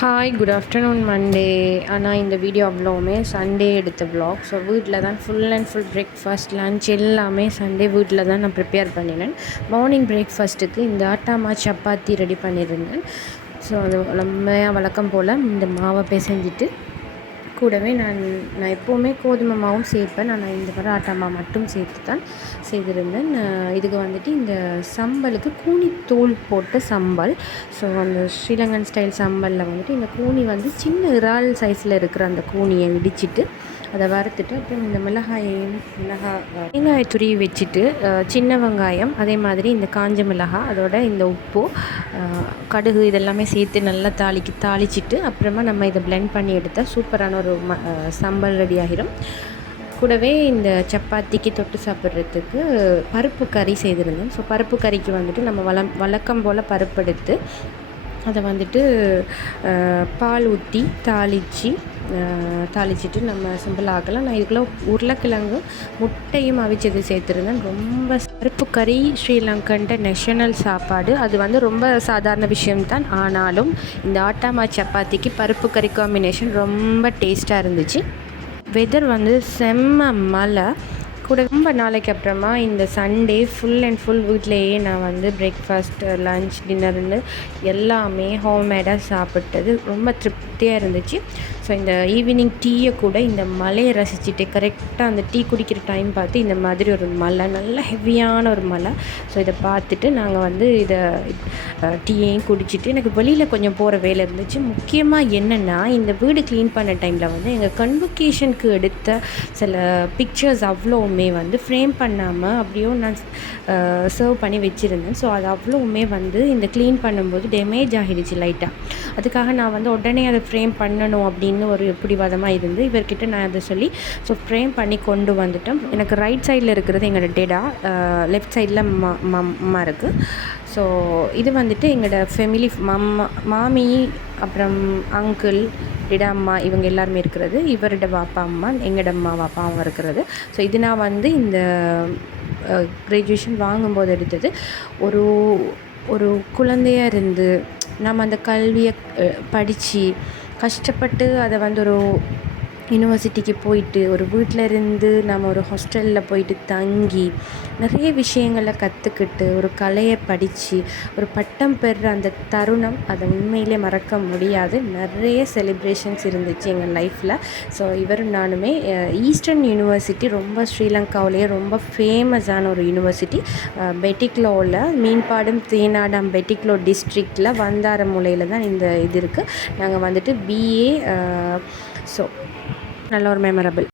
Hi good afternoon Monday. ஆனால் இந்த video அவ்வளோவுமே Sunday எடுத்த வ்ளாக். ஸோ வீட்டில் தான் full and full breakfast lunch எல்லாமே சண்டே வீட்டில் தான் நான் ப்ரிப்பேர் பண்ணினேன். மார்னிங் பிரேக்ஃபாஸ்ட்டுக்கு இந்த ஆட்டாமா சப்பாத்தி ரெடி பண்ணியிருந்தேன். ஸோ அது வழக்கம் போல் இந்த மாவை பிசைஞ்சிட்டு கூடவே நான் எப்போவுமே கோதுமை மாவும் சேர்ப்பேன். நான் இந்த மாதிரி ஆட்டா மாவு மட்டும் சேர்த்து தான் செய்திருந்தேன். இதுக்கு வந்துட்டு இந்த சம்பலுக்கு கூனி தூள் போட்ட சம்பல். ஸோ அந்த ஸ்ரீலங்கன் ஸ்டைல் சம்பலில் வந்துட்டு இந்த கூனி வந்து சின்ன இறால் சைஸில் இருக்கிற அந்த கூனியை இடிச்சிட்டு அதை வறுத்துட்டு அப்புறம் இந்த வெங்காய துருவி வச்சுட்டு சின்ன வெங்காயம் அதே மாதிரி இந்த காஞ்ச மிளகாய் அதோட இந்த உப்பு கடுகு இதெல்லாமே சேர்த்து நல்லா தாளிச்சிட்டு அப்புறமா நம்ம இதை பிளெண்ட் பண்ணி எடுத்தால் சூப்பரான ஒரு சம்பல் ரெடி ஆகிடும். கூடவே இந்த சப்பாத்திக்கு தொட்டு சாப்பிட்றதுக்கு பருப்பு கறி செய்திருந்தேன். ஸோ பருப்பு கறிக்கு வந்துட்டு நம்ம வழக்கம் போல் பருப்பு எடுத்து அதை வந்துட்டு பால் ஊற்றி தாளிச்சிட்டு நம்ம சிம்பிள் ஆக்கலாம். நான் இதுக்குள்ள உருளைக்கிழங்கு முட்டையும் அவிச்சது சேர்த்துருந்தேன். ரொம்ப பருப்பு கறி ஸ்ரீலங்கன்ட்ட நேஷனல் சாப்பாடு. அது வந்து ரொம்ப சாதாரண விஷயம்தான். ஆனாலும் இந்த ஆட்டாமா சப்பாத்திக்கு பருப்பு கறி காம்பினேஷன் ரொம்ப டேஸ்ட்டாக இருந்துச்சு. வெதர் வந்து செம்ம மழை கூட. ரொம்ப நாளைக்கு அப்புறமா இந்த சண்டே ஃபுல் அண்ட் ஃபுல் வீட்டிலையே நான் வந்து பிரேக்ஃபாஸ்ட் லன்ச் டின்னர்னு எல்லாமே ஹோம்மேடாக சாப்பிட்டது ரொம்ப திருப்தியாக இருந்துச்சு. ஸோ இந்த ஈவினிங் டீயை கூட இந்த மழையை ரசிச்சுட்டு கரெக்டாக அந்த டீ குடிக்கிற டைம் பார்த்து இந்த மாதிரி ஒரு மழை, நல்ல ஹெவியான ஒரு மழை. ஸோ இதை பார்த்துட்டு நாங்கள் வந்து இதை டீயையும் குடிச்சிட்டு எனக்கு வெளியில் கொஞ்சம் போகிற வேலை இருந்துச்சு. முக்கியமாக என்னென்னா இந்த வீடு க்ளீன் பண்ண டைமில் வந்து எங்கள் கன்வொகேஷனுக்கு எடுத்த சில பிக்சர்ஸ் அவ்வளோவுமே வந்து ஃப்ரேம் பண்ணாமல் அப்படியோ நான் சர்வ் பண்ணி வச்சுருந்தேன். ஸோ அது அவ்வளோவுமே வந்து இந்த க்ளீன் பண்ணும்போது டேமேஜ் ஆகிடுச்சு லைட்டாக. அதுக்காக நான் வந்து உடனே அதை ஃப்ரேம் பண்ணணும் அப்படின்னு ஒரு பிடிவாதமாக இருந்து இவர்கிட்ட நான் அதை சொல்லி ஸோ ஃப்ரேம் பண்ணி கொண்டு வந்துட்டோம். எனக்கு ரைட் சைடில் இருக்கிறது எங்களோட டேடா, லெஃப்ட் சைடில் அம்மா இருக்குது. ஸோ இது வந்துட்டு எங்களோட ஃபேமிலி மாமி அப்புறம் அங்கிள் டேடா அம்மா இவங்க எல்லாருமே இருக்கிறது. இவரோட பாப்பா அம்மா எங்களோட அம்மா பாப்பாவும் இருக்கிறது. ஸோ இது நான் வந்து இந்த கிராஜுவேஷன் வாங்கும்போது எடுத்தது. ஒரு குழந்தையாக இருந்து நம்ம அந்த கல்வியை படித்து கஷ்டப்பட்டு அதை வந்து ஒரு யூனிவர்சிட்டிக்கு போயிட்டு ஒரு வீட்டில் இருந்து நம்ம ஒரு ஹாஸ்டலில் போயிட்டு தங்கி நிறைய விஷயங்களை கற்றுக்கிட்டு ஒரு கலையை படித்து ஒரு பட்டம் பெறுற அந்த தருணம் அதை உண்மையிலே மறக்க முடியாது. நிறைய செலிப்ரேஷன்ஸ் இருந்துச்சு எங்கள் லைஃப்பில். ஸோ இவரும் நானுமே ஈஸ்டர்ன் யூனிவர்சிட்டி ரொம்ப ஸ்ரீலங்காவிலேயே ரொம்ப ஃபேமஸான ஒரு யூனிவர்சிட்டி பெட்டிக்லோவில் மீன்பாடும் தேனாடாம் பெட்டிக்லோ டிஸ்ட்ரிக்டில் வந்தாரமூலையில் தான் இந்த இது இருக்குது. நாங்கள் வந்துட்டு பிஏ ஸோ நல்ல ஒரு மெமரபிள்.